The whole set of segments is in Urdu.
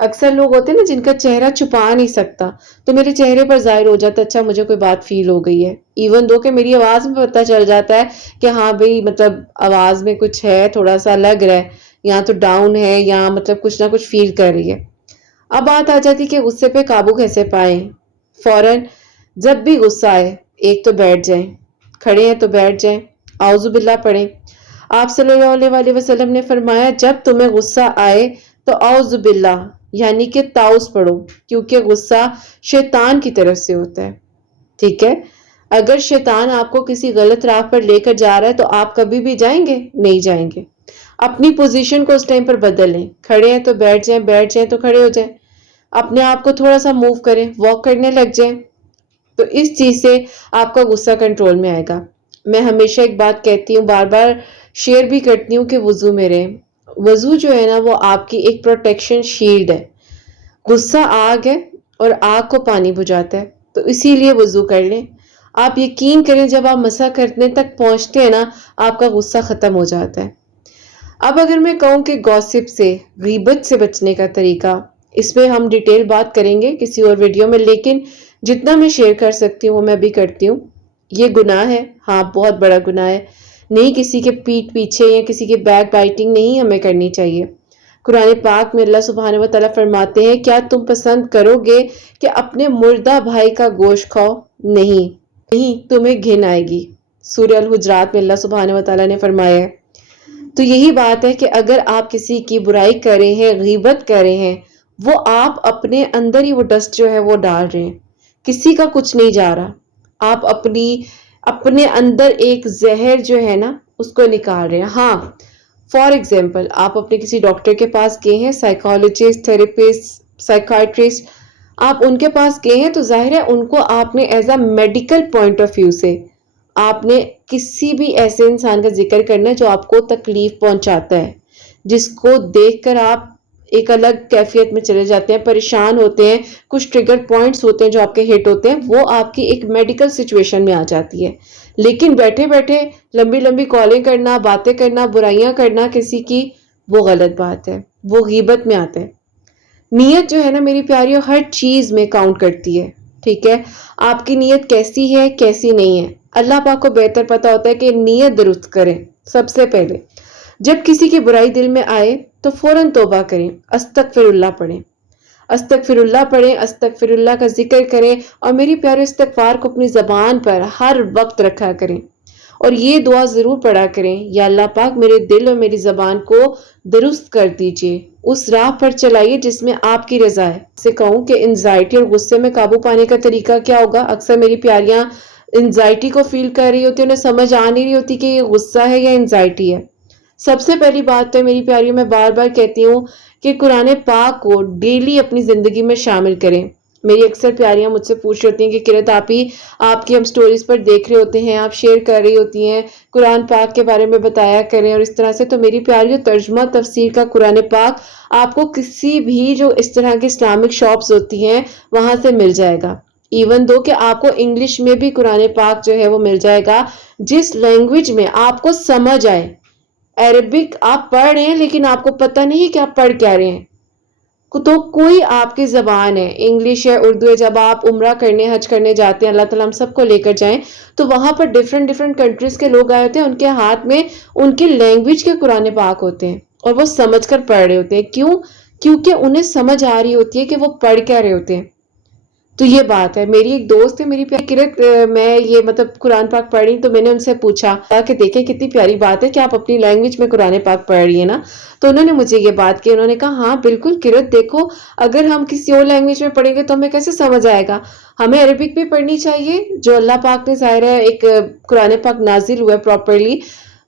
اکثر لوگ ہوتے ہیں نا جن کا چہرہ چھپا نہیں سکتا، تو میرے چہرے پر ظاہر ہو جاتا ہے اچھا مجھے کوئی بات فیل ہو گئی ہے، ایون دو کہ میری آواز میں پتہ چل جاتا ہے کہ ہاں بھئی مطلب آواز میں کچھ ہے، تھوڑا سا لگ رہا ہے یا تو ڈاؤن ہے یا مطلب کچھ نہ کچھ فیل کر رہی ہے۔ اب بات آ جاتی کہ غصے پہ قابو کیسے پائیں۔ فوراً جب بھی غصہ آئے ایک تو بیٹھ جائیں، کھڑے ہیں تو بیٹھ جائیں، اعوذ باللہ پڑھیں۔ آپ صلی اللہ علیہ وسلم نے فرمایا جب تمہیں غصہ آئے تو اعوذ باللہ یعنی کہ تعوذ پڑھو، کیونکہ غصہ شیطان کی طرف سے ہوتا ہے، ٹھیک ہے؟ اگر شیطان آپ کو کسی غلط راہ پر لے کر جا رہا ہے تو آپ کبھی بھی جائیں گے؟ نہیں جائیں گے۔ اپنی پوزیشن کو اس ٹائم پر بدل لیں، کھڑے ہیں تو بیٹھ جائیں، بیٹھ جائیں تو کھڑے ہو جائیں، اپنے آپ کو تھوڑا سا موو کریں، واک کرنے لگ جائیں، تو اس چیز سے آپ کا غصہ کنٹرول میں آئے گا۔ میں ہمیشہ ایک بات کہتی ہوں، بار بار شیئر بھی کرتی ہوں کہ وضو میں رہیں۔ وضو جو ہے نا وہ آپ کی ایک پروٹیکشن شیلڈ ہے۔ غصہ آگ ہے اور آگ کو پانی بجھاتا ہے، تو اسی لیے وضو کر لیں۔ آپ یقین کریں جب آپ مسح کرنے تک پہنچتے ہیں نا آپ کا غصہ ختم ہو جاتا ہے۔ اب اگر میں کہوں کہ گوسپ سے، غیبت سے بچنے کا طریقہ، اس میں ہم ڈیٹیل بات کریں گے کسی اور ویڈیو میں، لیکن جتنا میں شیئر کر سکتی ہوں وہ میں بھی کرتی ہوں۔ یہ گناہ ہے، ہاں بہت بڑا گناہ ہے، نہیں کسی کے پیٹ پیچھے یا کسی کے بیک بائٹنگ نہیں ہمیں کرنی چاہیے۔ قرآن پاک میں اللہ سبحانہ و تعالیٰ فرماتے ہیں کیا تم پسند کرو گے کہ اپنے مردہ بھائی کا گوشت کھاؤ؟ نہیں تمہیں گھن آئے گی۔ سورہ الحجرات میں اللہ سبحانہ و تعالیٰ نے فرمایا ہے۔ تو یہی بات ہے کہ اگر آپ کسی کی برائی کر رہے ہیں، غیبت کر رہے ہیں، وہ آپ اپنے اندر ہی وہ ڈسٹ جو ہے وہ ڈال رہے ہیں، کسی کا کچھ نہیں جا رہا، آپ اپنے اندر ایک زہر جو ہے نا اس کو نکال رہے ہیں۔ ہاں فار ایگزامپل آپ اپنے کسی ڈاکٹر کے پاس گئے ہیں، سائیکالوجسٹ، تھراپسٹ، سائیکائٹرسٹ، آپ ان کے پاس گئے ہیں تو ظاہر ہے ان کو آپ نے as a medical point of view سے آپ نے کسی بھی ایسے انسان کا ذکر کرنا ہے جو آپ کو تکلیف پہنچاتا ہے، جس کو دیکھ کر آپ ایک الگ کیفیت میں چلے جاتے ہیں، پریشان ہوتے ہیں، کچھ ٹریگر پوائنٹس ہوتے ہیں جو آپ کے ہٹ ہوتے ہیں، وہ آپ کی ایک میڈیکل سچویشن میں آ جاتی ہے۔ لیکن بیٹھے بیٹھے لمبی لمبی کالیں کرنا، باتیں کرنا، برائیاں کرنا کسی کی، وہ غلط بات ہے، وہ غیبت میں آتا ہے۔ نیت جو ہے نا میری پیاریوں ہر چیز میں کاؤنٹ کرتی ہے، ٹھیک ہے؟ آپ کی نیت کیسی ہے کیسی نہیں ہے اللہ پاک کو بہتر پتا ہوتا ہے کہ نیت درست کریں۔ سب سے پہلے جب کسی کی برائی دل میں آئے تو فوراً توبہ کریں، استغفر اللہ پڑھیں، استغفر اللہ پڑھیں، استغفر اللہ کا ذکر کریں، اور میری پیارے استغفار کو اپنی زبان پر ہر وقت رکھا کریں، اور یہ دعا ضرور پڑھا کریں، یا اللہ پاک میرے دل اور میری زبان کو درست کر دیجئے، اس راہ پر چلائیے جس میں آپ کی رضا ہے۔ سے کہوں کہ انزائٹی اور غصے میں قابو پانے کا طریقہ کیا ہوگا؟ اکثر میری پیاریاں انزائٹی کو فیل کر رہی ہوتی ہے، انہیں سمجھ آ نہیں رہی ہوتی کہ یہ غصہ ہے یا انزائٹی ہے۔ سب سے پہلی بات تو میری پیاریوں میں بار بار کہتی ہوں کہ قرآن پاک کو ڈیلی اپنی زندگی میں شامل کریں۔ میری اکثر پیاریاں مجھ سے پوچھ رہی ہوتی ہیں کہ قرت آپ کی ہم سٹوریز پر دیکھ رہے ہوتے ہیں، آپ شیئر کر رہی ہوتی ہیں، قرآن پاک کے بارے میں بتایا کریں اور اس طرح سے۔ تو میری پیاریوں ترجمہ تفسیر کا قرآن پاک آپ کو کسی بھی جو اس طرح کی اسلامک شاپس ہوتی ہیں وہاں سے مل جائے گا، ایون دو کہ آپ کو انگلش میں بھی قرآن پاک جو ہے وہ مل جائے گا، جس لینگویج میں آپ کو سمجھ آئے۔ عربک آپ پڑھ رہے ہیں لیکن آپ کو پتہ نہیں ہے کہ آپ پڑھ کیا رہے ہیں، تو کوئی آپ کی زبان ہے، انگلش ہے، اردو ہے۔ جب آپ عمرہ کرنے، حج کرنے جاتے ہیں، اللہ تعالیٰ ہم سب کو لے کر جائیں، تو وہاں پر ڈیفرنٹ کنٹریز کے لوگ آئے ہوتے ہیں، ان کے ہاتھ میں ان کی لینگویج کے قرآن پاک ہوتے ہیں اور وہ سمجھ کر پڑھ رہے ہوتے ہیں۔ کیوں؟ کیونکہ انہیں سمجھ آ رہی ہوتی ہے کہ وہ پڑھ کیا رہے ہوتے ہیں۔ تو یہ بات ہے۔ میری ایک دوست ہے، میری پیاری کرت، میں یہ مطلب قرآن پاک پڑھ رہی تو میں نے ان سے پوچھا کہ دیکھیں کتنی پیاری بات ہے کہ آپ اپنی لینگویج میں قرآن پاک پڑھ رہی ہیں نا، تو انہوں نے مجھے یہ بات کی، انہوں نے کہا ہاں بالکل کرت، دیکھو اگر ہم کسی اور لینگویج میں پڑھیں گے تو ہمیں کیسے سمجھ آئے گا؟ ہمیں عربک بھی پڑھنی چاہیے جو اللہ پاک نے ظاہر ہے ایک قرآن پاک نازل ہوا ہے پراپرلی،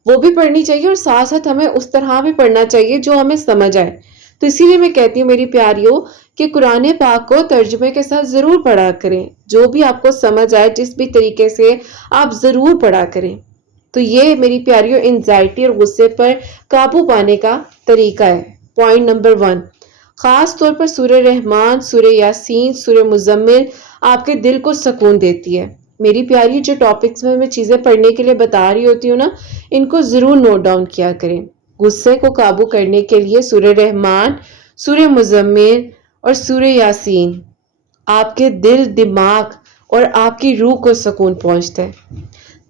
وہ بھی پڑھنی چاہیے، اور ساتھ ساتھ ہمیں اس طرح بھی پڑھنا چاہیے جو ہمیں سمجھ آئے۔ تو اسی لیے میں کہتی ہوں میری پیاریوں کہ قرآن پاک کو ترجمے کے ساتھ ضرور پڑھا کریں، جو بھی آپ کو سمجھ آئے جس بھی طریقے سے آپ ضرور پڑھا کریں۔ تو یہ میری پیاریوں انزائٹی اور غصے پر قابو پانے کا طریقہ ہے۔ پوائنٹ نمبر 1، خاص طور پر سورہ رحمان، سورہ یاسین، سورہ مزمل آپ کے دل کو سکون دیتی ہے۔ میری پیاری جو ٹاپکس میں چیزیں پڑھنے کے لیے بتا رہی ہوتی ہوں نا، ان کو ضرور نوٹ ڈاؤن کیا کریں۔ غصے کو قابو کرنے کے لیے سورہ رحمان، سورہ مزمل اور سورہ یاسین آپ کے دل، دماغ اور آپ کی روح کو سکون پہنچتا ہے۔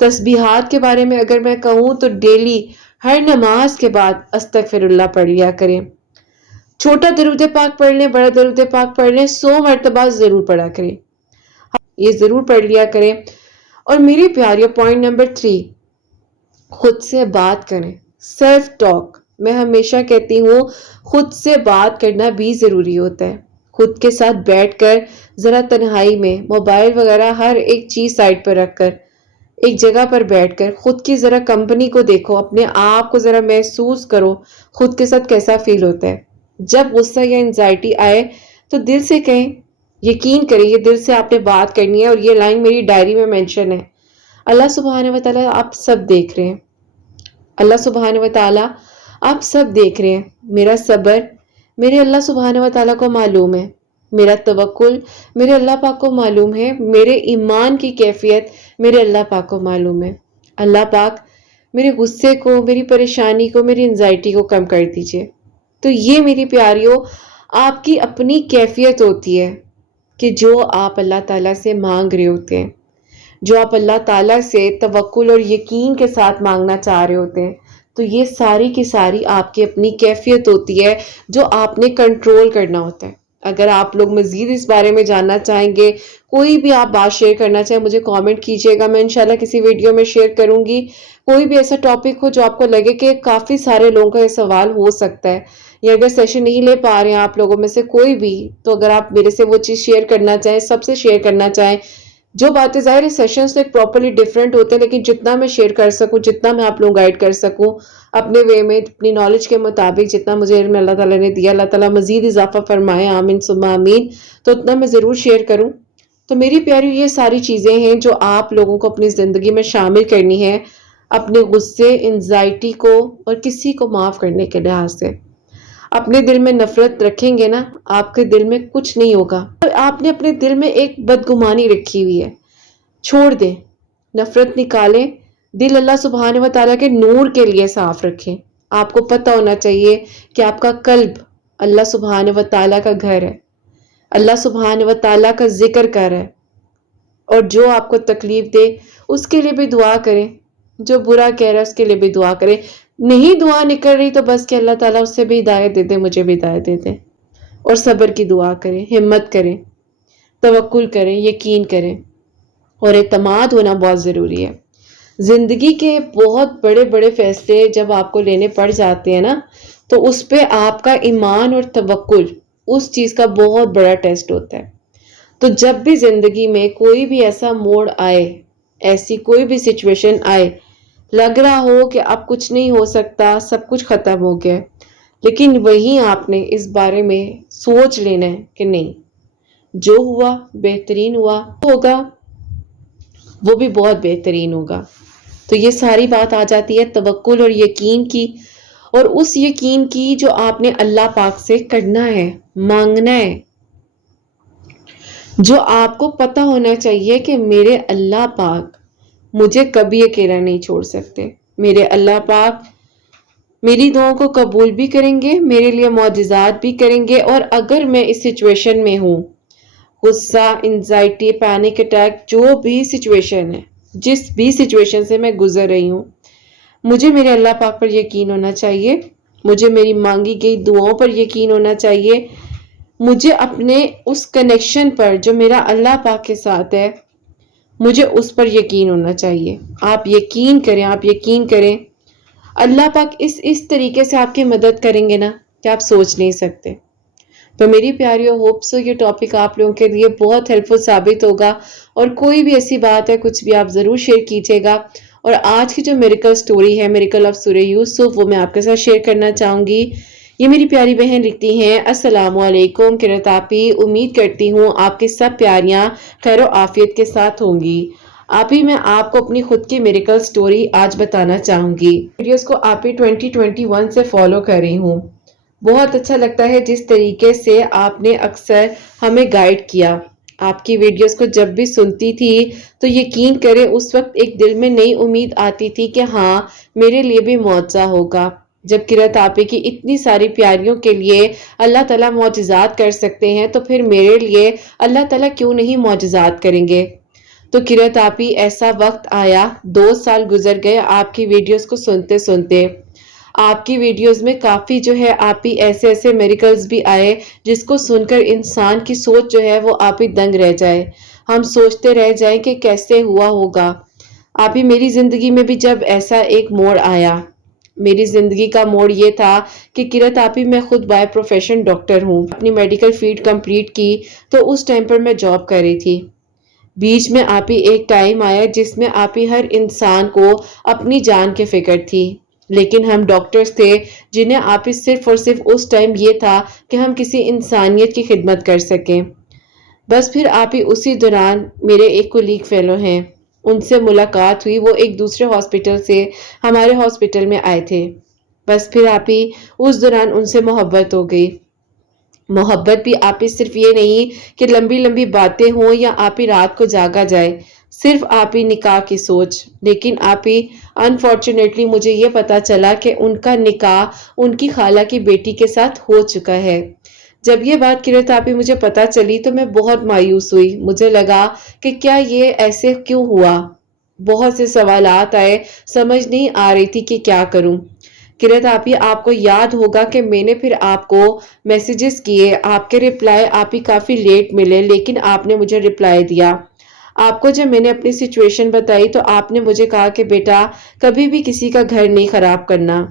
تسبیحات کے بارے میں اگر میں کہوں تو ڈیلی ہر نماز کے بعد استغفر اللہ پڑھ لیا کریں۔ چھوٹا درود پاک پڑھ لیں، بڑا درود پاک پڑھ لیں، 100 مرتبہ ضرور پڑھا کریں، یہ ضرور پڑھ لیا کریں۔ اور میری پیاریوں، پوائنٹ نمبر 3، خود سے بات کریں، سیلف ٹاک۔ میں ہمیشہ کہتی ہوں خود سے بات کرنا بھی ضروری ہوتا ہے۔ خود کے ساتھ بیٹھ کر ذرا تنہائی میں موبائل وغیرہ ہر ایک چیز سائڈ پر رکھ کر ایک جگہ پر بیٹھ کر خود کی ذرا کمپنی کو دیکھو، اپنے آپ کو ذرا محسوس کرو خود کے ساتھ کیسا فیل ہوتا ہے۔ جب غصہ یا انزائٹی آئے تو دل سے کہیں، یقین کریں یہ دل سے آپ نے بات کرنی ہے، اور یہ لائن میری ڈائری میں مینشن ہے۔ اللہ سبحانہ و تعالیٰ آپ سب دیکھ رہے ہیں، اللہ سبحانہ و تعالیٰ آپ سب دیکھ رہے ہیں۔ میرا صبر میرے اللہ سبحانہ و تعالیٰ کو معلوم ہے، میرا توکل میرے اللہ پاک کو معلوم ہے، میرے ایمان کی کیفیت میرے اللہ پاک کو معلوم ہے۔ اللہ پاک میرے غصے کو، میری پریشانی کو، میری انزائٹی کو کم کر دیجئے۔ تو یہ میری پیاریوں آپ کی اپنی کیفیت ہوتی ہے کہ جو آپ اللہ تعالیٰ سے مانگ رہے ہوتے ہیں، جو آپ اللہ تعالیٰ سے توکل اور یقین کے ساتھ مانگنا چاہ رہے ہوتے ہیں، تو یہ ساری کی ساری آپ کی اپنی کیفیت ہوتی ہے جو آپ نے کنٹرول کرنا ہوتا ہے۔ اگر آپ لوگ مزید اس بارے میں جاننا چاہیں گے، کوئی بھی آپ بات شیئر کرنا چاہیں، مجھے کامنٹ کیجیے گا، میں انشاءاللہ کسی ویڈیو میں شیئر کروں گی۔ کوئی بھی ایسا ٹاپک ہو جو آپ کو لگے کہ کافی سارے لوگوں کا یہ سوال ہو سکتا ہے، یا اگر سیشن نہیں لے پا رہے ہیں آپ لوگوں میں سے کوئی بھی، تو اگر آپ میرے سے وہ چیز شیئر کرنا چاہیں، سب سے شیئر کرنا چاہیں، جو باتیں ظاہر سیشنز تو ایک پراپرلی ڈیفرنٹ ہوتے ہیں، لیکن جتنا میں شیئر کر سکوں، جتنا میں آپ لوگ گائیڈ کر سکوں اپنے وے میں، اپنی نالج کے مطابق، جتنا مجھے علم اللہ تعالیٰ نے دیا، اللہ تعالیٰ مزید اضافہ فرمائے، آمین ثم آمین، تو اتنا میں ضرور شیئر کروں۔ تو میری پیاری یہ ساری چیزیں ہیں جو آپ لوگوں کو اپنی زندگی میں شامل کرنی ہے، اپنے غصے، انزائٹی کو اور کسی کو معاف کرنے کے لحاظ سے۔ اپنے دل میں نفرت رکھیں گے نا، آپ کے دل میں کچھ نہیں ہوگا۔ آپ نے اپنے دل میں ایک بدگمانی رکھی ہوئی ہے، چھوڑ دیں، نفرت نکالیں، دل اللہ سبحانہ و تعالیٰ کے نور کے لیے صاف رکھیں۔ آپ کو پتہ ہونا چاہیے کہ آپ کا قلب اللہ سبحانہ و تعالیٰ کا گھر ہے، اللہ سبحانہ و تعالیٰ کا ذکر کر رہا ہے، اور جو آپ کو تکلیف دے اس کے لیے بھی دعا کریں، جو برا کہہ رہا ہے اس کے لیے بھی دعا کریں۔ نہیں دعا نکل رہی تو بس کہ اللہ تعالیٰ اس سے بھی ہدایت دے دیں، مجھے بھی ہدایت دے دیں، اور صبر کی دعا کریں، ہمت کریں، توکل کریں، یقین کریں، اور اعتماد ہونا بہت ضروری ہے۔ زندگی کے بہت بڑے بڑے فیصلے جب آپ کو لینے پڑ جاتے ہیں نا، تو اس پہ آپ کا ایمان اور توکل اس چیز کا بہت بڑا ٹیسٹ ہوتا ہے۔ تو جب بھی زندگی میں کوئی بھی ایسا موڑ آئے، ایسی کوئی بھی سچویشن آئے، لگ رہا ہو کہ اب کچھ نہیں ہو سکتا، سب کچھ ختم ہو گیا، لیکن وہیں آپ نے اس بارے میں سوچ لینا ہے کہ نہیں، جو ہوا بہترین ہوگا، وہ بھی بہت بہترین ہوگا۔ تو یہ ساری بات آ جاتی ہے توکل اور یقین کی، اور اس یقین کی جو آپ نے اللہ پاک سے کرنا ہے، مانگنا ہے، جو آپ کو پتہ ہونا چاہیے کہ میرے اللہ پاک مجھے کبھی اکیلا نہیں چھوڑ سکتے، میرے اللہ پاک میری دعاؤں کو قبول بھی کریں گے، میرے لیے معجزات بھی کریں گے، اور اگر میں اس سچویشن میں ہوں، غصہ، انزائٹی، پینک اٹیک، جو بھی سچویشن ہے، جس بھی سچویشن سے میں گزر رہی ہوں، مجھے میرے اللہ پاک پر یقین ہونا چاہیے، مجھے میری مانگی گئی دعاؤں پر یقین ہونا چاہیے، مجھے اپنے اس کنیکشن پر جو میرا اللہ پاک کے ساتھ ہے، مجھے اس پر یقین ہونا چاہیے۔ آپ یقین کریں، آپ یقین کریں، اللہ پاک اس طریقے سے آپ کی مدد کریں گے نا کہ آپ سوچ نہیں سکتے۔ تو میری پیاریوں، ہوپ سو یہ ٹاپک آپ لوگوں کے لیے بہت ہیلپ فل ثابت ہوگا، اور کوئی بھی ایسی بات ہے، کچھ بھی آپ ضرور شیئر کیجیے گا۔ اور آج کی جو میریکل سٹوری ہے، میریکل آف سورہ یوسف، وہ میں آپ کے ساتھ شیئر کرنا چاہوں گی۔ یہ میری پیاری بہن لکھتی ہیں، السلام علیکم قرۃ آپی، امید کرتی ہوں آپ کی سب پیاریاں خیر و عافیت کے ساتھ ہوں گی۔ آپی، میں آپ کو اپنی خود کی میریکل سٹوری آج بتانا چاہوں گی۔ ویڈیوز کو آپی 2021 سے فالو کر رہی ہوں، بہت اچھا لگتا ہے جس طریقے سے آپ نے اکثر ہمیں گائیڈ کیا۔ آپ کی ویڈیوز کو جب بھی سنتی تھی تو یقین کریں اس وقت ایک دل میں نئی امید آتی تھی کہ ہاں، میرے لیے بھی معجزہ ہوگا، جب قرت آپی کی اتنی ساری پیاریوں کے لیے اللہ تعالیٰ معجزات کر سکتے ہیں تو پھر میرے لیے اللہ تعالیٰ کیوں نہیں معجزات کریں گے؟ تو قرت آپی ایسا وقت آیا، 2 سال گزر گئے آپ کی ویڈیوز کو سنتے سنتے۔ آپ کی ویڈیوز میں کافی جو ہے آپی ایسے ایسے میریکلز بھی آئے جس کو سن کر انسان کی سوچ جو ہے وہ آپی دنگ رہ جائے، ہم سوچتے رہ جائیں کہ کیسے ہوا ہوگا۔ آپی میری زندگی میں بھی جب ایسا ایک موڑ آیا، میری زندگی کا موڑ یہ تھا کہ قرت آپی میں خود بائی پروفیشن ڈاکٹر ہوں، اپنی میڈیکل فیلڈ کمپلیٹ کی تو اس ٹائم پر میں جاب کر رہی تھی۔ بیچ میں آپی ایک ٹائم آیا جس میں آپی ہر انسان کو اپنی جان کے فکر تھی، لیکن ہم ڈاکٹرز تھے جنہیں آپی صرف اور صرف اس ٹائم یہ تھا کہ ہم کسی انسانیت کی خدمت کر سکیں۔ بس پھر آپی اسی دوران میرے ایک کولیگ فیلو ہیں، ان سے ملاقات ہوئی، وہ ایک دوسرے ہاسپٹل سے ہمارے ہاسپٹل میں آئے تھے۔ بس پھر آپی اس دوران ان سے محبت ہو گئی۔ محبت بھی آپی صرف یہ نہیں کہ لمبی لمبی باتیں ہوں یا آپی رات کو جاگا جائے، صرف آپی نکاح کی سوچ، لیکن آپی انفارچونیٹلی مجھے یہ پتا چلا کہ ان کا نکاح ان کی خالہ کی بیٹی کے ساتھ ہو چکا ہے۔ جب یہ بات قرت آپی مجھے پتا چلی تو میں بہت مایوس ہوئی، مجھے لگا کہ کیا یہ ایسے کیوں ہوا؟ بہت سے سوالات آئے، سمجھ نہیں آ رہی تھی کہ کیا کروں۔ قرت آپی آپ کو یاد ہوگا کہ میں نے پھر آپ کو میسیجز کیے، آپ کے رپلائی آپی کافی لیٹ ملے، لیکن آپ نے مجھے رپلائی دیا۔ آپ کو جب میں نے اپنی سچویشن بتائی تو آپ نے مجھے کہا کہ بیٹا کبھی بھی کسی کا گھر نہیں خراب کرنا،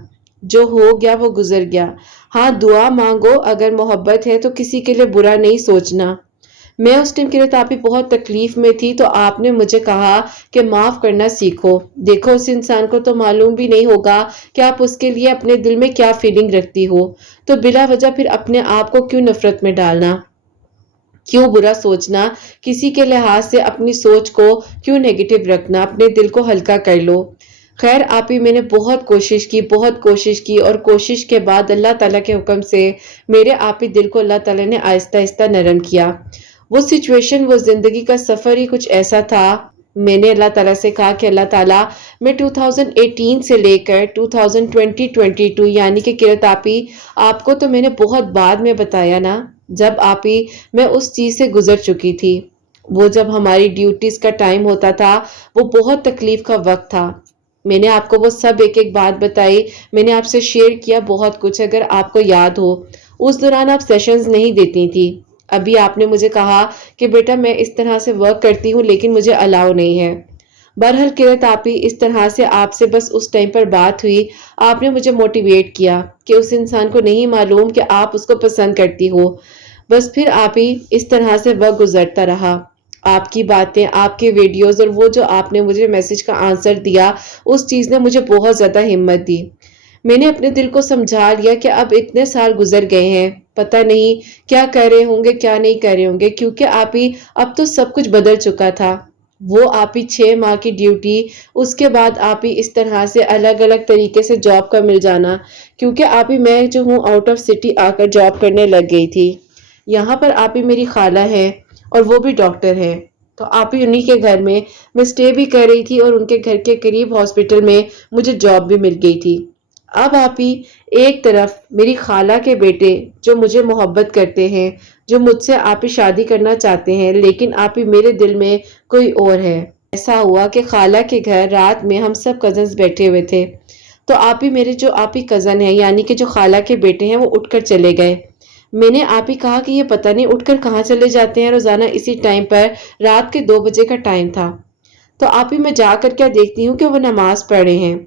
جو ہو گیا وہ گزر گیا، ہاں دعا مانگو، اگر محبت ہے تو کسی کے لیے برا نہیں سوچنا۔ میں اس ٹائم قرت آپی بہت تکلیف میں تھی تو آپ نے مجھے کہا کہ معاف کرنا سیکھو، دیکھو اس انسان کو تو معلوم بھی نہیں ہوگا کہ آپ اس کے لیے اپنے دل میں کیا فیلنگ رکھتی ہو، تو بلا وجہ پھر اپنے آپ کو کیوں نفرت میں ڈالنا، کیوں برا سوچنا، کسی کے لحاظ سے اپنی سوچ کو کیوں نیگیٹو رکھنا، اپنے دل کو ہلکا کر لو۔ خیر آپی میں نے بہت کوشش کی اور کوشش کے بعد اللہ تعالیٰ کے حکم سے میرے آپی دل کو اللہ تعالیٰ نے آہستہ آہستہ نرم کیا۔ وہ سچویشن، وہ زندگی کا سفر ہی کچھ ایسا تھا، میں نے اللہ تعالیٰ سے کہا کہ اللہ تعالیٰ میں 2018 سے لے کر 2022 یعنی کہ قرت آپی آپ کو تو میں نے بہت بعد میں بتایا نا، جب آپی میں اس چیز سے گزر چکی تھی، وہ جب ہماری ڈیوٹیز کا ٹائم ہوتا تھا وہ بہت تکلیف کا وقت تھا۔ میں نے آپ کو وہ سب ایک ایک بات بتائی، میں نے آپ سے شیئر کیا بہت کچھ، اگر آپ کو یاد ہو۔ اس دوران آپ سیشنز نہیں دیتی تھی، ابھی آپ نے مجھے کہا کہ بیٹا میں اس طرح سے ورک کرتی ہوں لیکن مجھے الاؤ نہیں ہے۔ بہرحال قرت آپی اس طرح سے آپ سے بس اس ٹائم پر بات ہوئی، آپ نے مجھے موٹیویٹ کیا کہ اس انسان کو نہیں معلوم کہ آپ اس کو پسند کرتی ہو۔ بس پھر آپی اس طرح سے وقت گزرتا رہا، آپ کی باتیں، آپ کے ویڈیوز اور وہ جو آپ نے مجھے میسج کا آنسر دیا، اس چیز نے مجھے بہت زیادہ ہمت دی۔ میں نے اپنے دل کو سمجھا لیا کہ اب اتنے سال گزر گئے ہیں، پتہ نہیں کیا کر رہے ہوں گے کیا نہیں کر رہے ہوں گے، کیونکہ آپی اب تو سب کچھ بدل چکا تھا۔ وہ آپی 6 ماہ کی ڈیوٹی، اس کے بعد آپی اس طرح سے الگ الگ طریقے سے جاب کا مل جانا، کیونکہ آپی میں جو ہوں آؤٹ آف سٹی آ کر جاب کرنے لگ گئی تھی۔ یہاں پر آپی میری خالہ ہے اور وہ بھی ڈاکٹر ہے، تو آپی انہی کے گھر میں سٹے بھی کر رہی تھی اور ان کے گھر کے قریب ہاسپٹل میں مجھے جاب بھی مل گئی تھی۔ اب آپی ایک طرف میری خالہ کے بیٹے جو مجھے محبت کرتے ہیں، جو مجھ سے آپی شادی کرنا چاہتے ہیں، لیکن آپی میرے دل میں کوئی اور ہے۔ ایسا ہوا کہ خالہ کے گھر رات میں ہم سب کزنز بیٹھے ہوئے تھے، تو آپی میرے جو آپی کزن ہیں یعنی کہ جو خالہ کے بیٹے ہیں وہ اٹھ کر چلے گئے۔ میں نے آپی کہا کہ یہ پتہ نہیں اٹھ کر کہاں چلے جاتے ہیں روزانہ اسی ٹائم پر، رات کے 2 بجے کا ٹائم تھا۔ تو آپی میں جا کر کیا دیکھتی ہوں کہ وہ نماز پڑھ رہے ہیں۔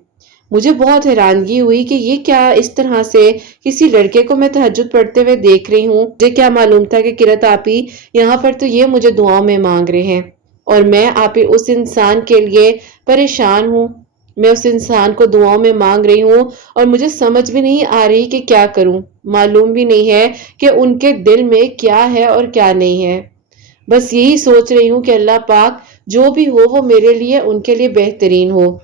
مجھے بہت حیرانگی ہوئی کہ یہ کیا اس طرح سے کسی لڑکے کو میں تہجد پڑھتے ہوئے دیکھ رہی ہوں، مجھے کیا معلوم تھا کہ قرت آپی یہاں پر تو یہ مجھے دعاؤں میں مانگ رہے ہیں، اور میں آپی اس انسان کے لیے پریشان ہوں، میں اس انسان کو دعاؤں میں مانگ رہی ہوں اور مجھے سمجھ بھی نہیں آ رہی کہ کیا کروں، معلوم بھی نہیں ہے کہ ان کے دل میں کیا ہے اور کیا نہیں ہے۔ بس یہی سوچ رہی ہوں کہ اللہ پاک جو بھی ہو وہ میرے لیے ان کے لیے بہترین ہو۔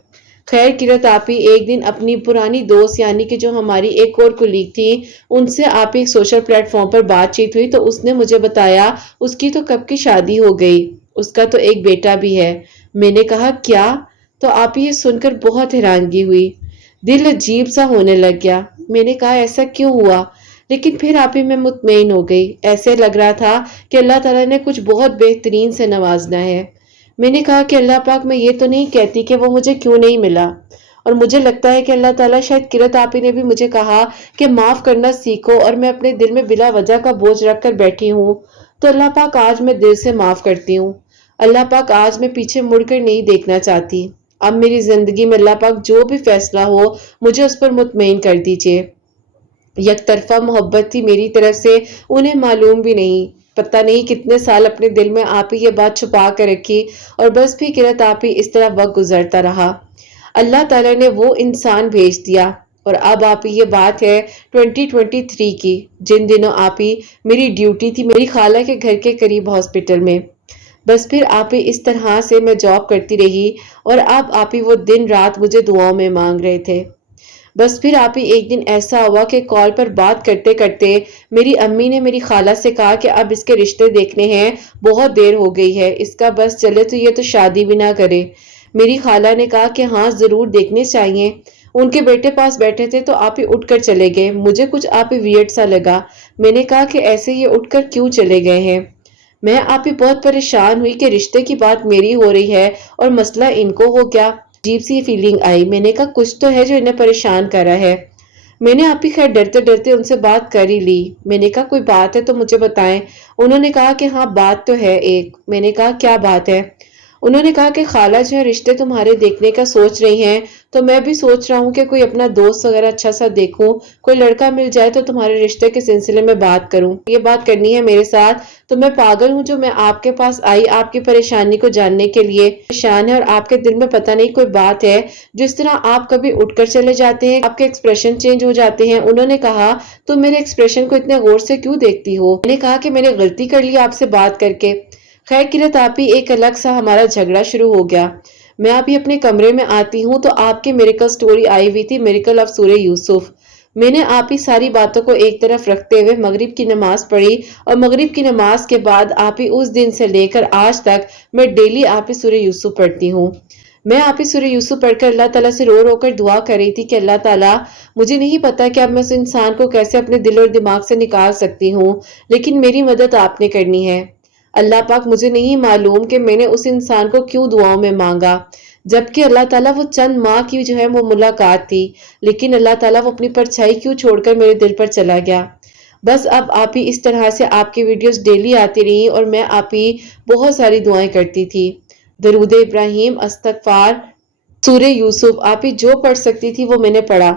خیر قرت آپی ایک دن اپنی پرانی دوست یعنی کہ جو ہماری ایک اور کولیگ تھی، ان سے آپی ایک سوشل پلیٹ فارم پر بات چیت ہوئی تو اس نے مجھے بتایا اس کی تو کب کی شادی ہو گئی، اس کا تو ایک بیٹا بھی ہے۔ میں نے کہا کیا؟ تو آپی یہ سن کر بہت حیرانگی ہوئی۔ دل عجیب سا ہونے لگ گیا۔ میں نے کہا ایسا کیوں ہوا؟ لیکن پھر آپ ہی میں مطمئن ہو گئی۔ ایسے لگ رہا تھا کہ اللہ تعالیٰ نے کچھ بہت بہترین سے نوازنا ہے۔ میں نے کہا کہ اللہ پاک میں یہ تو نہیں کہتی کہ وہ مجھے کیوں نہیں ملا، اور مجھے لگتا ہے کہ اللہ تعالیٰ شاید قرت آپی نے بھی مجھے کہا کہ معاف کرنا سیکھو، اور میں اپنے دل میں بلا وجہ کا بوجھ رکھ کر بیٹھی ہوں، تو اللہ پاک آج میں دل سے معاف کرتی ہوں۔ اللہ پاک آج میں پیچھے مڑ کر نہیں دیکھنا چاہتی۔ اب میری زندگی میں اللہ پاک جو بھی فیصلہ ہو مجھے اس پر مطمئن کر دیجیے۔ یک طرفہ محبت تھی میری طرف سے، انہیں معلوم بھی نہیں۔ پتہ نہیں کتنے سال اپنے دل میں آپ ہی یہ بات چھپا کر رکھی، اور بس بھی قرت آپ ہی اس طرح وقت گزرتا رہا۔ اللہ تعالیٰ نے وہ انسان بھیج دیا، اور اب آپ ہی یہ بات ہے 2023 کی، جن دنوں آپ ہی میری ڈیوٹی تھی میری خالہ کے گھر کے قریب ہاسپٹل میں۔ بس پھر آپ ہی اس طرح سے میں جاب کرتی رہی، اور اب آپ ہی وہ دن رات مجھے دعاؤں میں مانگ رہے تھے۔ بس پھر آپ ہی ایک دن ایسا ہوا کہ کال پر بات کرتے کرتے میری امی نے میری خالہ سے کہا کہ اب اس کے رشتے دیکھنے ہیں، بہت دیر ہو گئی ہے، اس کا بس چلے تو یہ تو شادی بھی نہ کرے۔ میری خالہ نے کہا کہ ہاں ضرور دیکھنے چاہیے۔ ان کے بیٹے پاس بیٹھے تھے تو آپ ہی اٹھ کر چلے گئے۔ مجھے کچھ آپ ہی ویئرڈ سا لگا۔ میں نے کہا کہ ایسے یہ اٹھ کر کیوں چلے گئے ہیں؟ میں آپ ہی بہت پریشان ہوئی کہ رشتے کی بات میری ہو رہی ہے اور مسئلہ ان کو ہو گیا۔ عجیب سی فیلنگ آئی۔ میں نے کہا کچھ تو ہے جو انہیں پریشان کر رہا ہے۔ میں نے آپ ہی خیر ڈرتے ڈرتے ان سے بات کر ہی لی۔ میں نے کہا کوئی بات ہے تو مجھے بتائیں۔ انہوں نے کہا کہ ہاں بات تو ہے ایک۔ میں نے کہا کیا بات ہے؟ انہوں نے کہا کہ خالہ جو ہے رشتے تمہارے دیکھنے کا سوچ رہی ہیں، تو میں بھی سوچ رہا ہوں کہ کوئی اپنا دوست وغیرہ اچھا سا دیکھوں، کوئی لڑکا مل جائے تو تمہارے رشتے کے سلسلے میں بات کروں۔ یہ بات کرنی ہے میرے ساتھ، تو میں پاگل ہوں جو میں آپ کے پاس آئی آپ کی پریشانی کو جاننے کے لیے؟ پریشان ہے اور آپ کے دل میں پتہ نہیں کوئی بات ہے، جس طرح آپ کبھی اٹھ کر چلے جاتے ہیں، آپ کے ایکسپریشن چینج ہو جاتے ہیں۔ انہوں نے کہا تم میرے ایکسپریشن کو اتنے غور سے کیوں دیکھتی ہو؟ میں نے کہا کہ میں نے غلطی کر لی آپ سے بات کر کے۔ خیر قرت آپ ہی ایک الگ سا ہمارا جھگڑا شروع ہو گیا۔ میں ابھی اپنے کمرے میں آتی ہوں تو آپ کی میریکل سٹوری آئی ہوئی تھی، میریکل آف سورہ یوسف۔ میں نے آپ ہی ساری باتوں کو ایک طرف رکھتے ہوئے مغرب کی نماز پڑھی، اور مغرب کی نماز کے بعد آپ ہی اس دن سے لے کر آج تک میں ڈیلی آپ ہی سورہ یوسف پڑھتی ہوں۔ میں آپ ہی سورہ یوسف پڑھ کر اللہ تعالیٰ سے رو رو کر دعا کر رہی تھی کہ اللہ تعالیٰ مجھے نہیں پتا کہ اب میں اس انسان کو کیسے اپنے دل اور دماغ سے نکال سکتی ہوں، لیکن میری مدد آپ نے کرنی ہے۔ اللہ پاک مجھے نہیں معلوم کہ میں نے اس انسان کو کیوں دعاؤں میں مانگا، جبکہ اللہ تعالیٰ وہ چند ماہ کی جو ہے وہ ملاقات تھی، لیکن اللہ تعالیٰ وہ اپنی پرچھائی کیوں چھوڑ کر میرے دل پر چلا گیا۔ بس اب آپ ہی اس طرح سے آپ کی ویڈیوز ڈیلی آتی رہی، اور میں آپ ہی بہت ساری دعائیں کرتی تھی، درود ابراہیم، استغفار، سورہ یوسف، آپ ہی جو پڑھ سکتی تھی وہ میں نے پڑھا۔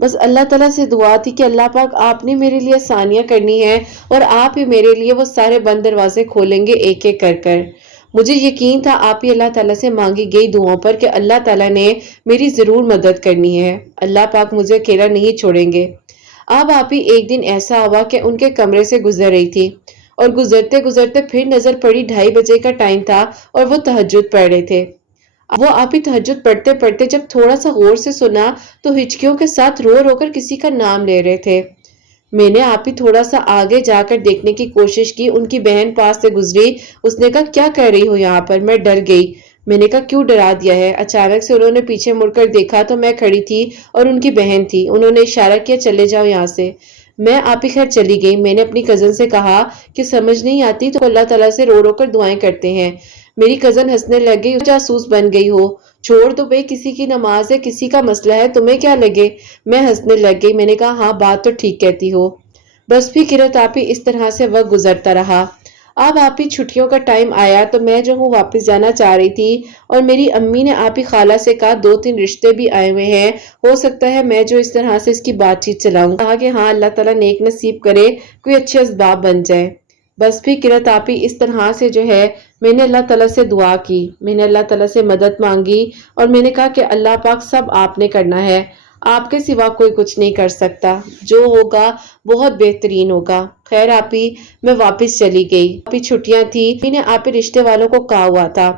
بس اللہ تعالیٰ سے دعا تھی کہ اللہ پاک آپ نے میرے لیے آسانیاں کرنی ہے، اور آپ ہی میرے لیے وہ سارے بند دروازے کھولیں گے ایک ایک کر کر۔ مجھے یقین تھا آپ ہی اللہ تعالیٰ سے مانگی گئی دعاؤں پر کہ اللہ تعالیٰ نے میری ضرور مدد کرنی ہے، اللہ پاک مجھے اکیلا نہیں چھوڑیں گے۔ اب آپ ہی ایک دن ایسا ہوا کہ ان کے کمرے سے گزر رہی تھی، اور گزرتے گزرتے پھر نظر پڑی 2:30 بجے کا ٹائم تھا، اور وہ تہجد پڑھ رہے تھے۔ وہ آپ ہی تہجد پڑھتے پڑھتے جب تھوڑا سا غور سے سنا تو ہچکیوں کے ساتھ رو رو کر کسی کا نام لے رہے تھے۔ میں نے آپ ہی تھوڑا سا آگے جا کر دیکھنے کی کوشش کی، ان کی بہن پاس سے گزری، اس نے کہا کیا کر رہی ہو یہاں پر؟ میں ڈر گئی۔ میں نے کہا کیوں ڈرا دیا ہے؟ اچانک سے انہوں نے پیچھے مڑ کر دیکھا تو میں کھڑی تھی اور ان کی بہن تھی۔ انہوں نے اشارہ کیا چلے جاؤ یہاں سے۔ میں آپ ہی خیر چلی گئی۔ میں نے اپنی کزن سے کہا کہ سمجھ نہیں آتی تو اللہ تعالیٰ سے رو رو کر دعائیں کرتے ہیں۔ میری کزن ہنسنے لگ گئی، جاسوس بن گئی ہو، چھوڑ دو بھائی، کسی کی نماز ہے، کسی کا مسئلہ ہے، تمہیں کیا لگے؟ میں ہنسنے لگ گئی۔ میں نے کہا ہاں بات تو ٹھیک کہتی ہو۔ بس بھی قرت آپ ہی اس طرح سے وقت گزرتا رہا۔ اب آپ ہی چھٹیوں کا ٹائم آیا تو میں جو ہوں واپس جانا چاہ رہی تھی، اور میری امی نے آپ ہی خالہ سے کہا 2-3 رشتے بھی آئے ہوئے ہیں، ہو سکتا ہے میں جو اس طرح سے اس کی بات چیت چلاؤں۔ کہا کہ ہاں اللہ تعالیٰ نیک نصیب کرے، کوئی اچھے اسباب بن جائے۔ بس بھی قرت آپ ہی اس طرح سے جو ہے میں نے اللہ تعالیٰ سے دعا کی، میں نے اللہ تعالیٰ سے مدد مانگی، اور میں نے کہا کہ اللہ پاک سب آپ نے کرنا ہے، آپ کے سوا کوئی کچھ نہیں کر سکتا، جو ہوگا بہت بہترین ہوگا۔ خیر آپ ہی میں واپس چلی گئی۔ آپ ہی چھٹیاں تھی، میں نے آپ ہی رشتے والوں کو کہا ہوا تھا۔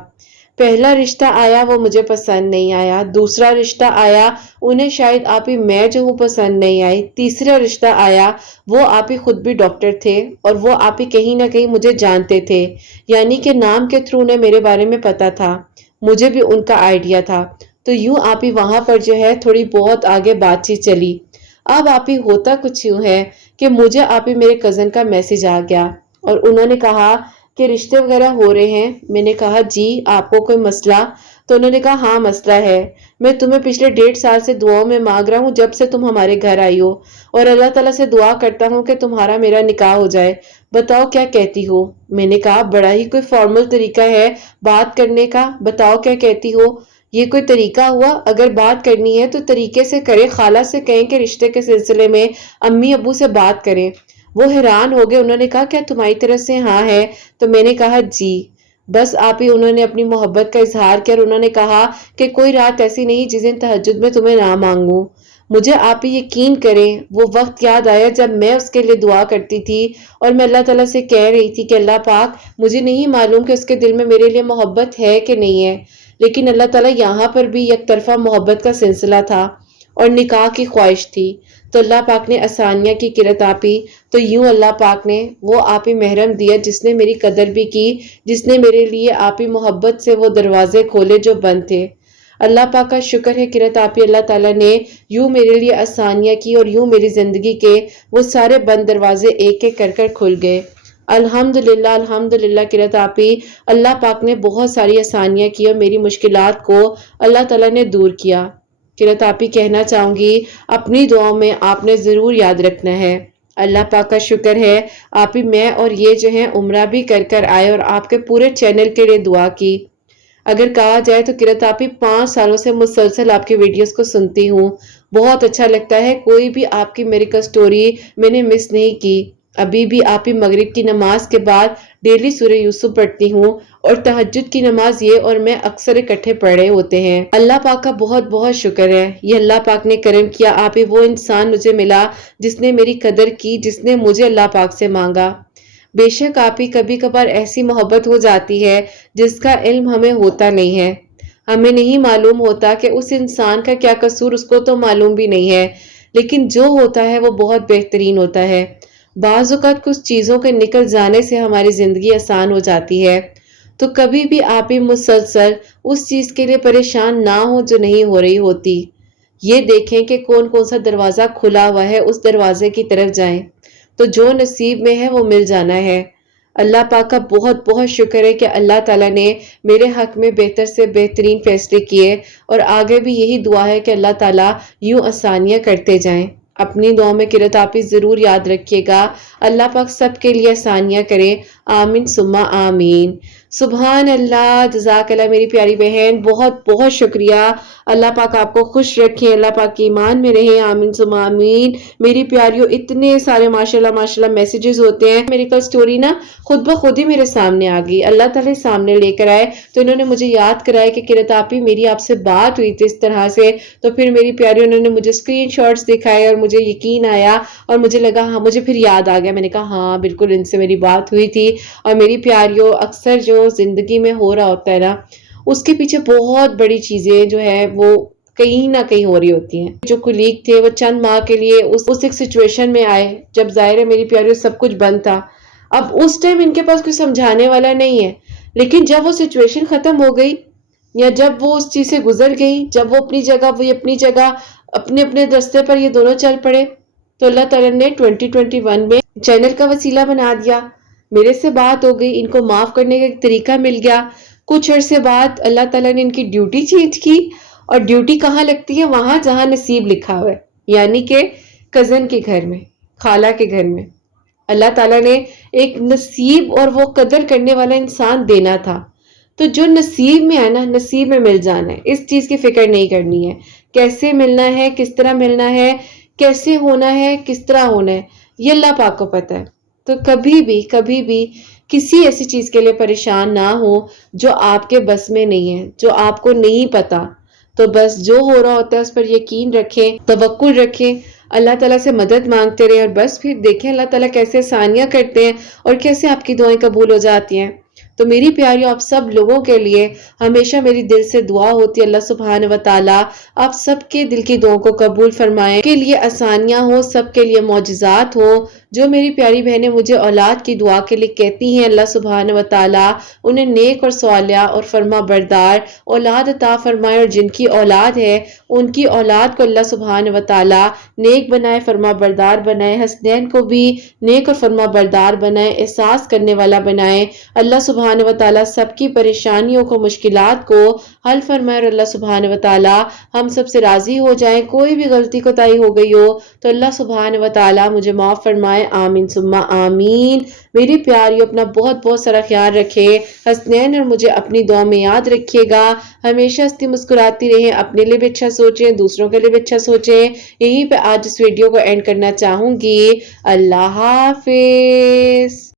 پہلا رشتہ آیا وہ مجھے پسند نہیں آیا، دوسرا رشتہ آیا انہیں شاید آپ ہی میں جو ہوں پسند نہیں آئی، تیسرا رشتہ آیا وہ آپ ہی خود بھی ڈاکٹر تھے، اور وہ آپ ہی کہیں نہ کہیں مجھے جانتے تھے، یعنی کہ نام کے تھرو انہیں میرے بارے میں پتا تھا، مجھے بھی ان کا آئیڈیا تھا۔ تو یوں آپ ہی وہاں پر جو ہے تھوڑی بہت آگے بات چیت چلی۔ اب آپ ہی ہوتا کچھ یوں ہے کہ مجھے آپ ہی میرے کزن کا میسج آ گیا اور انہوں نے کہا کہ رشتے وغیرہ ہو رہے ہیں۔ میں نے کہا جی آپ کو کوئی مسئلہ؟ تو انہوں نے کہا ہاں مسئلہ ہے، میں تمہیں پچھلے 1.5 سال سے دعاؤں میں مانگ رہا ہوں جب سے تم ہمارے گھر آئی ہو، اور اللہ تعالیٰ سے دعا کرتا ہوں کہ تمہارا میرا نکاح ہو جائے، بتاؤ کیا کہتی ہو؟ میں نے کہا بڑا ہی کوئی فارمل طریقہ ہے بات کرنے کا، بتاؤ کیا کہتی ہو؟ یہ کوئی طریقہ ہوا؟ اگر بات کرنی ہے تو طریقے سے کرے، خالہ سے کہیں کہ رشتے کے سلسلے میں امی ابو سے بات کریں۔ وہ حیران ہو گئے، انہوں نے کہا کیا تمہاری طرف سے ہاں ہے؟ تو میں نے کہا جی۔ بس آپ ہی انہوں نے اپنی محبت کا اظہار کیا اور انہوں نے کہا کہ کوئی رات ایسی نہیں جس دن تہجد میں تمہیں نہ مانگوں۔ مجھے آپ ہی یقین کریں وہ وقت یاد آیا جب میں اس کے لیے دعا کرتی تھی اور میں اللہ تعالیٰ سے کہہ رہی تھی کہ اللہ پاک مجھے نہیں معلوم کہ اس کے دل میں میرے لیے محبت ہے کہ نہیں ہے، لیکن اللہ تعالیٰ یہاں پر بھی یک طرفہ محبت کا سلسلہ تھا اور نکاح کی خواہش تھی، تو اللہ پاک نے آسانیاں کی کرت آپ ہی، تو یوں اللہ پاک نے وہ آپ ہی محرم دیا جس نے میری قدر بھی کی، جس نے میرے لیے آپ ہی محبت سے وہ دروازے کھولے جو بند تھے۔ اللہ پاک کا شکر ہے کرت آپ ہی، اللہ تعالیٰ نے یوں میرے لیے آسانیاں کی اور یوں میری زندگی کے وہ سارے بند دروازے ایک ایک کر کھل گئے۔ الحمدللہ الحمدللہ کرت آپ ہی، اللہ پاک نے بہت ساری آسانیاں کی اور میری مشکلات کو اللہ تعالیٰ نے دور کیا۔ کرت آپ ہی کہنا چاہوں گی اپنی دعاؤں میں آپ نے ضرور یاد رکھنا ہے۔ اللہ پاک کا شکر ہے آپ ہی میں اور یہ جو ہے عمرہ بھی کر آئے اور آپ کے پورے چینل کے لیے دعا کی۔ اگر کہا جائے تو کرت آپ ہی 5 سالوں سے مسلسل آپ کی ویڈیوز کو سنتی ہوں، بہت اچھا لگتا ہے، کوئی بھی آپ کی میریکل سٹوری میں نے مس نہیں کی۔ ابھی بھی آپ ہی مغرب کی نماز کے بعد ڈیلی سورہ یوسف پڑھتی ہوں اور تہجد کی نماز یہ اور میں اکثر اکٹھے پڑھے ہوتے ہیں۔ اللہ پاک کا بہت بہت شکر ہے، یہ اللہ پاک نے کرم کیا، آپ ہی وہ انسان مجھے ملا جس نے میری قدر کی، جس نے مجھے اللہ پاک سے مانگا۔ بے شک آپ ہی کبھی کبھار ایسی محبت ہو جاتی ہے جس کا علم ہمیں ہوتا نہیں ہے، ہمیں نہیں معلوم ہوتا کہ اس انسان کا کیا قصور، اس کو تو معلوم بھی نہیں ہے، لیکن جو ہوتا ہے وہ بہت بہترین ہوتا ہے۔ بعض اوقات کچھ چیزوں کے نکل جانے سے ہماری زندگی آسان ہو جاتی ہے، تو کبھی بھی آپ ہی مسلسل اس چیز کے لیے پریشان نہ ہو جو نہیں ہو رہی ہوتی، یہ دیکھیں کہ کون کون سا دروازہ کھلا ہوا ہے، اس دروازے کی طرف جائیں، تو جو نصیب میں ہے وہ مل جانا ہے۔ اللہ پاک کا بہت بہت شکر ہے کہ اللہ تعالیٰ نے میرے حق میں بہتر سے بہترین فیصلے کیے، اور آگے بھی یہی دعا ہے کہ اللہ تعالیٰ یوں آسانیاں کرتے جائیں۔ اپنی دعا میں کرت آپ ہی ضرور یاد رکھیے گا، اللہ پاک سب کے لیے آسانیاں کرے، آمین ثم آمین۔ سبحان اللہ، جزاک اللہ میری پیاری بہن، بہت بہت شکریہ۔ اللہ پاک آپ کو خوش رکھے، اللہ پاک کی ایمان میں رہے، آمین ثم آمین۔ میری پیاریوں اتنے سارے ماشاءاللہ میسیجز ہوتے ہیں، میری کل سٹوری نا خود بخود ہی میرے سامنے آ گئی، اللہ تعالیٰ سامنے لے کر آئے، تو انہوں نے مجھے یاد کرایا کہ کرت آپ ہی میری آپ سے بات ہوئی تھی اس طرح سے، تو پھر میری پیاریوں انہوں نے مجھے اسکرین شاٹس دکھائے اور مجھے یقین آیا اور مجھے لگا ہاں، مجھے پھر یاد آ گیا، میں نے کہا ہاں بالکل ان سے میری بات ہوئی تھی۔ اور میری پیاریوں اکثر جو زندگی میں ہو رہا ہوتا ہے نا، اس کے پیچھے بہت بڑی چیزیں جو ہے وہ کہیں نہ کہیں ہو رہی ہوتی ہیں۔ جو کلیگ تھے وہ چند ماہ کے لیے اس ایک سچویشن میں آئے جب ظاہر ہے میری پیاریوں سب کچھ بند تھا، اب اس ٹائم ان کے پاس کوئی سمجھانے والا نہیں ہے، لیکن جب وہ سچویشن ختم ہو گئی یا جب وہ اس چیز سے گزر گئی، جب وہ اپنی جگہ اپنے اپنے راستے پر یہ دونوں چل پڑے، تو اللہ تعالیٰ نے 2021 میں چینل کا وسیلہ بنا دیا، میرے سے بات ہو گئی، ان کو معاف کرنے کا ایک طریقہ مل گیا۔ کچھ عرصے بعد اللہ تعالیٰ نے ان کی ڈیوٹی چینج کی، اور ڈیوٹی کہاں لگتی ہے؟ وہاں جہاں نصیب لکھا ہوا ہے، یعنی کہ کزن کے گھر میں، خالہ کے گھر میں۔ اللہ تعالیٰ نے ایک نصیب اور وہ قدر کرنے والا انسان دینا تھا، تو جو نصیب میں ہے نا، نصیب میں مل جانا ہے، اس چیز کی فکر نہیں کرنی ہے، کیسے ملنا ہے، کس طرح ملنا ہے، کیسے ہونا ہے، کس طرح ہونا ہے، یہ اللہ پاک کو پتہ ہے۔ تو کبھی بھی کسی ایسی چیز کے لیے پریشان نہ ہو جو آپ کے بس میں نہیں ہے، جو آپ کو نہیں پتا، تو بس جو ہو رہا ہوتا ہے اس پر یقین رکھیں، توکل رکھیں، اللہ تعالیٰ سے مدد مانگتے رہیں، اور بس پھر دیکھیں اللہ تعالیٰ کیسے آسانیاں کرتے ہیں اور کیسے آپ کی دعائیں قبول ہو جاتی ہیں۔ تو میری پیاریوں آپ سب لوگوں کے لیے ہمیشہ میری دل سے دعا ہوتی ہے، اللہ سبحانہ و تعالیٰ آپ سب کے دل کی دعاؤں کو قبول فرمائیں، کے لیے آسانیاں ہوں، سب کے لیے معجزات ہوں، جو میری پیاری بہنیں مجھے اولاد کی دعا کے لیے کہتی ہیں اللہ سبحانہ و تعالیٰ انہیں نیک اور صالحہ اور فرما بردار اولاد عطا فرمائے، اور جن کی اولاد ہے ان کی اولاد کو اللہ سبحانہ و تعالیٰ نیک بنائے، فرما بردار بنائے، حسنین کو بھی نیک اور فرما بردار بنائے، احساس کرنے والا بنائے۔ اللہ سبحانہ و تعالیٰ سب کی پریشانیوں کو، مشکلات کو حل فرمائے، اور اللہ سبحانہ و تعالیٰ ہم سب سے راضی ہو جائیں۔ کوئی بھی غلطی کوتاہی ہو گئی ہو تو اللہ سبحانہ و تعالیٰ مجھے معاف فرمائے، آمین ثم آمین۔ میری پیاریوں اپنا بہت بہت سارا خیال رکھے، حسنین اور مجھے اپنی دعا میں یاد رکھیے گا، ہمیشہ ہنستی مسکراتی رہیں، اپنے لیے بھی اچھا سوچیں، دوسروں کے لیے بھی اچھا سوچیں۔ یہیں پہ آج اس ویڈیو کو اینڈ کرنا چاہوں گی۔ اللہ حافظ۔